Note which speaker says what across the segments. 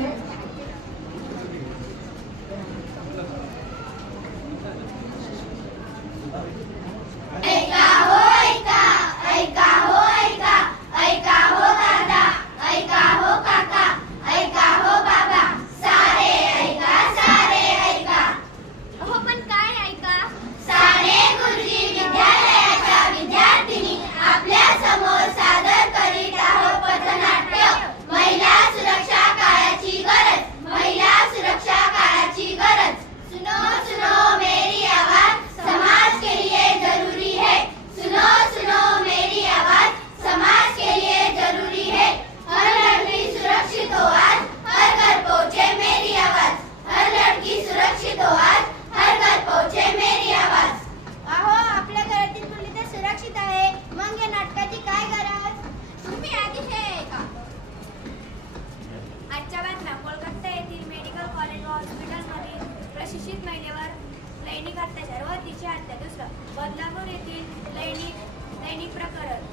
Speaker 1: 감사합니다. दैनिक प्रकरण.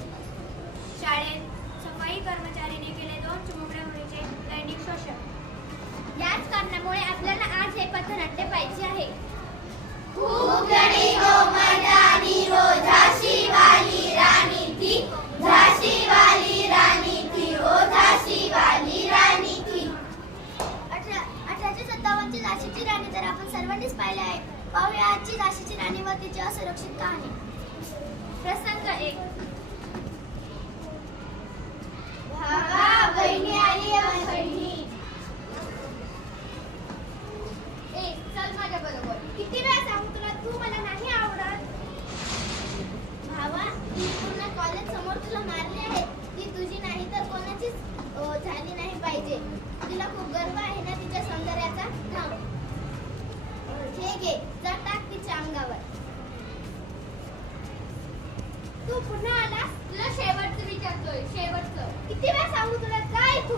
Speaker 1: शाळेत सफाई कर्मचारीने केले दोन चिमुकल्या मुलीचे दैनिक शोषण.
Speaker 2: याच कारणामुळे आपल्या पाहिजे. तिला खूप गर्व आहे ना तिच्या सौंदर्याचा? धाव हे घे. जा टाक तिच्या अंगावर. तू पुन्हा आलास? तुला शेवटचं विचारतोय. शेवटचं. किती वेळ सांगू तुला? काय तू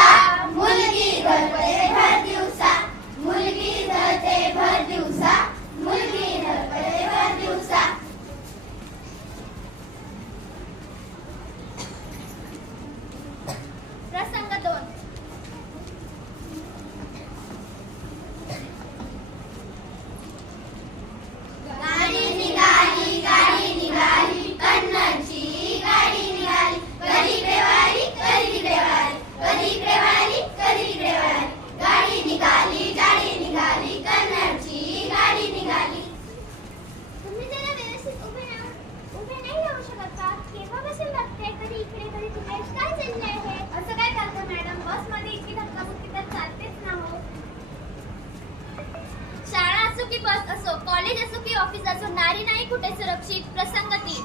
Speaker 2: असो कॉलेज असो की ऑफिस असो नारी नाही कुठे सुरक्षित प्रसंगती.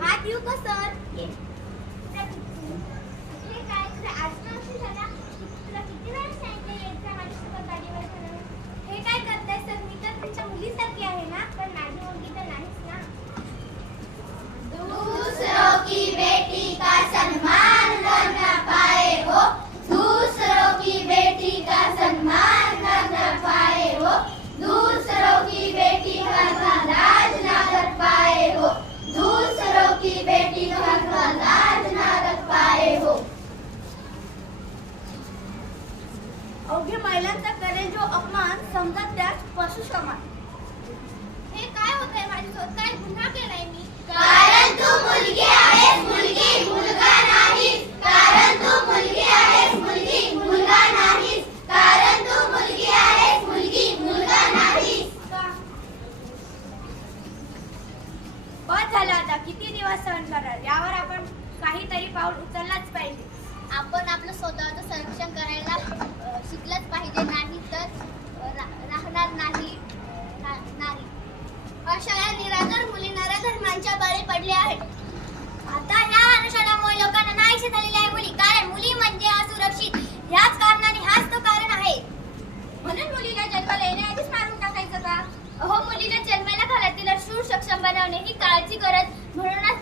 Speaker 2: हात येऊ कसं
Speaker 1: अवघी महिलांचा करेल जो अपमान समजा त्यास पशु समान.
Speaker 2: हे काय होत आहे माझ्यासोबत स्वतः गुन्हा केलाय मी? कारण तू मुलगी आहेस मुलगी मुलगा नाही कारण तू मुलगी आहेस मुलगी मुलगा नाही कारण तू मुलगी आहेस मुलगी मुलगा नाही
Speaker 1: बस झालं आता. किती दिवस सहन करणार? यावर आपण काहीतरी पाऊल उचललाच पाहिजे.
Speaker 2: आपण आपलं स्वतःचं संरक्षण करायला शिकलंच पाहिजे. नाही तर राहणार नाही. अशा या निराधार मुली बळी पडल्या आहेत. आता या अनुषंगामुळे लोकांना नाहीशी झालेल्या आहे मुली. कारण मुली म्हणजे असुरक्षित. ह्याच कारणाने हाच तो कारण आहे. म्हणून मुलीला जन्माला येण्याआधीच मारून टाकायचं का? हो मुलीला जन्माला घरातील शूर सक्षम बनवणे ही काळाची गरज. म्हणूनच